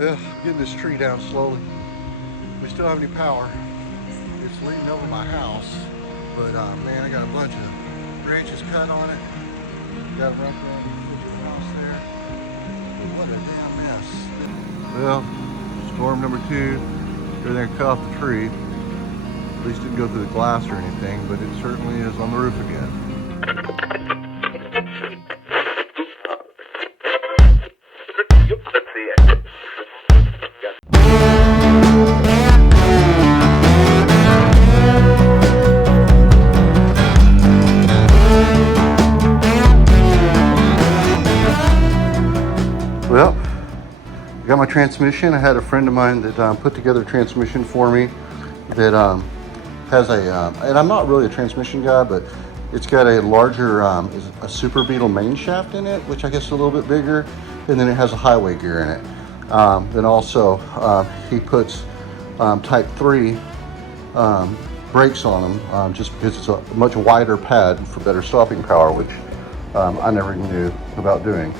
Yeah, getting this tree down slowly. We still have any power. It's leaning over my house, but man, I got a bunch of branches cut on it. Got it right down to the house there. What a damn mess. Well, storm number two. Everything cut off the tree. At least didn't go through the glass or anything, but it certainly is on the roof again. Well, I got my transmission. I had a friend of mine that put together a transmission for me that has and I'm not really a transmission guy, but it's got a larger, a Super Beetle main shaft in it, which I guess is a little bit bigger, and then it has a highway gear in it. Then also, he puts Type 3 brakes on them, just because it's a much wider pad for better stopping power, which I never knew about doing.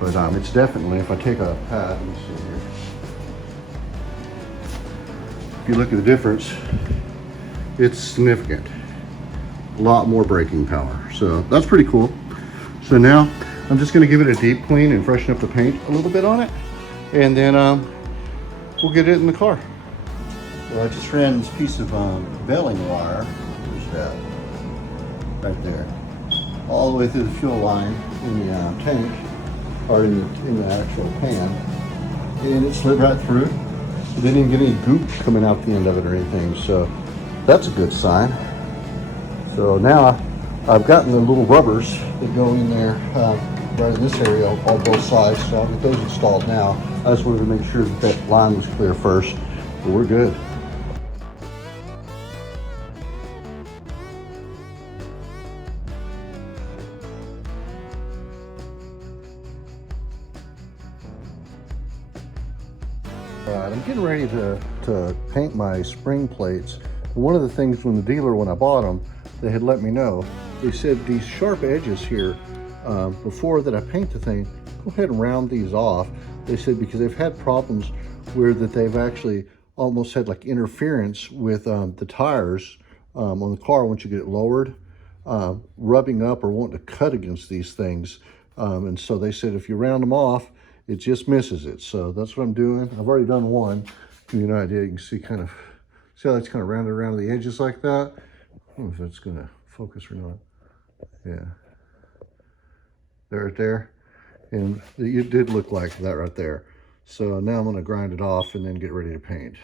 But it's definitely, if I take a pad, let me see here. If you look at the difference, it's significant. A lot more braking power. So that's pretty cool. So now I'm just gonna give it a deep clean and freshen up the paint a little bit on it. And then we'll get it in the car. Well, I just ran this piece of baling wire, there's that, right there, all the way through the fuel line in the tank, or in the actual pan, and it slid right through. So they didn't get any goop coming out the end of it or anything, so that's a good sign. So now I've gotten the little rubbers that go in there right in this area on both sides, so I'll get those installed now. I just wanted to make sure that that line was clear first, but we're good. Alright, I'm getting ready to paint my spring plates. One of the things when I bought them, they had let me know. They said these sharp edges here, before that I paint the thing, go ahead and round these off. They said because they've had problems where that they've actually almost had like interference with the tires on the car once you get it lowered, rubbing up or wanting to cut against these things. And so they said if you round them off, it just misses it. So that's what I'm doing. I've already done one. To give you an idea, you can see how that's kind of rounded around the edges like that. I don't know if that's gonna focus or not. Yeah. There, right there. And it did look like that right there. So now I'm gonna grind it off and then get ready to paint.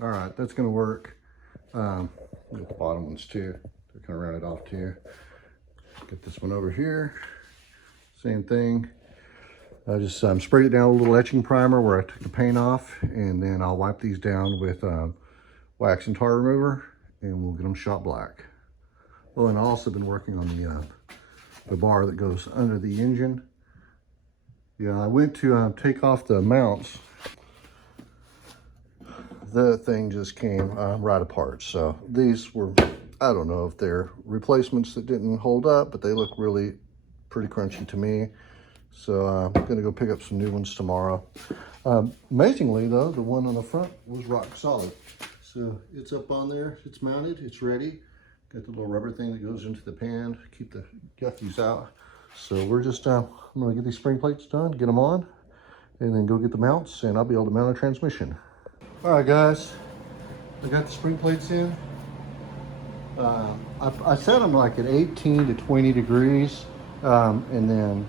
All right, that's gonna work. Get the bottom ones too. They're kind of rounded off too. Get this one over here. Same thing. I just sprayed it down with a little etching primer where I took the paint off, and then I'll wipe these down with wax and tar remover, and we'll get them shot black. Oh, and I've also been working on the bar that goes under the engine. Yeah, I went to take off the mounts. The thing just came right apart. So these were, I don't know if they're replacements that didn't hold up, but they look really pretty crunchy to me. So I'm gonna go pick up some new ones tomorrow. Amazingly though, the one on the front was rock solid. So it's up on there, it's mounted, it's ready. Got the little rubber thing that goes into the pan to keep the guckies out. So we're just, I'm gonna get these spring plates done, get them on, and then go get the mounts, and I'll be able to mount a transmission. All right, guys, I got the spring plates in. I set them like at 18 to 20 degrees, and then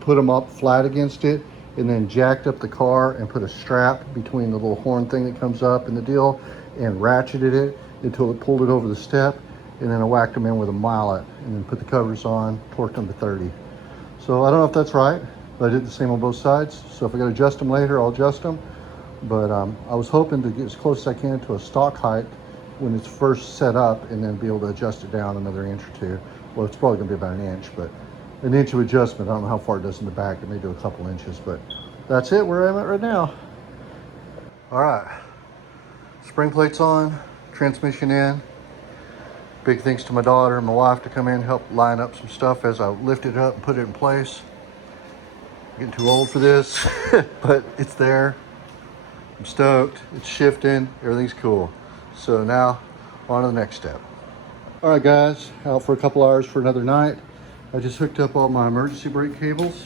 put them up flat against it, and then jacked up the car and put a strap between the little horn thing that comes up and the deal, and ratcheted it until it pulled it over the step, and then I whacked them in with a mallet, and then put the covers on, torqued them to 30. So I don't know if that's right, but I did the same on both sides. So if I gotta adjust them later, I'll adjust them. But I was hoping to get as close as I can to a stock height when it's first set up, and then be able to adjust it down another inch or two. Well, it's probably gonna be about an inch, but an inch of adjustment. I don't know how far it does in the back. It may do a couple inches, but that's it where I'm at right now. All right, spring plates on, transmission in. Big thanks to my daughter and my wife to come in and help line up some stuff as I lift it up and put it in place. I'm getting too old for this, but it's there. I'm stoked, it's shifting, everything's cool. So now, on to the next step. All right guys, out for a couple hours for another night. I just hooked up all my emergency brake cables,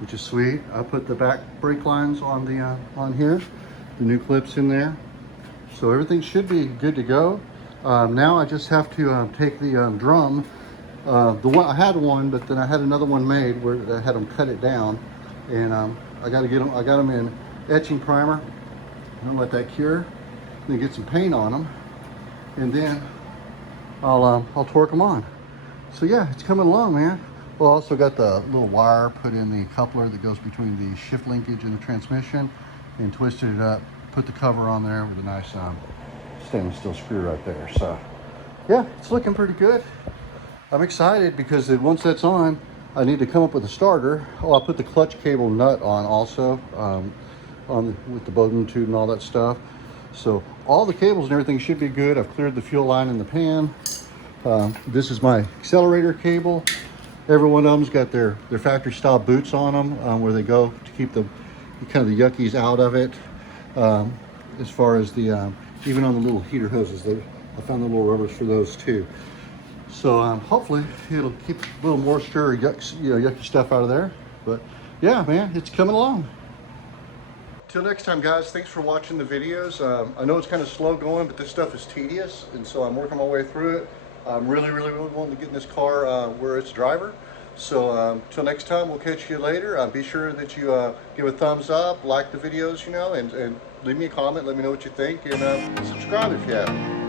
which is sweet. I put the back brake lines on the on here, the new clips in there. So everything should be good to go. Now I just have to take the drum. The one I had one, but then I had another one made where I had them cut it down, and I got to get them. I got them in etching primer. I'm gonna let that cure, then get some paint on them, and then I'll torque them on. So yeah, it's coming along, man. Well, I also got the little wire put in the coupler that goes between the shift linkage and the transmission, and twisted it up, put the cover on there with a nice stainless steel screw right there. So yeah, it's looking pretty good. I'm excited because once that's on, I need to come up with a starter. Oh, I put the clutch cable nut on also, with the Bowden tube and all that stuff. So all the cables and everything should be good. I've cleared the fuel line in the pan. This is my accelerator cable. Every one of them's got their factory style boots on them, where they go to keep the kind of the yuckies out of it. As far as the even on the little heater hoses, I found the little rubbers for those too. So hopefully it'll keep a little moisture or yucky stuff out of there. But yeah, man, it's coming along. Till next time, guys, thanks for watching the videos. I know it's kind of slow going, but this stuff is tedious, and so I'm working my way through it. I'm really wanting to get in this car where it's driver. So till next time, we'll catch you later. Be sure that you give a thumbs up, like the videos, and leave me a comment, let me know what you think, and subscribe if you haven't.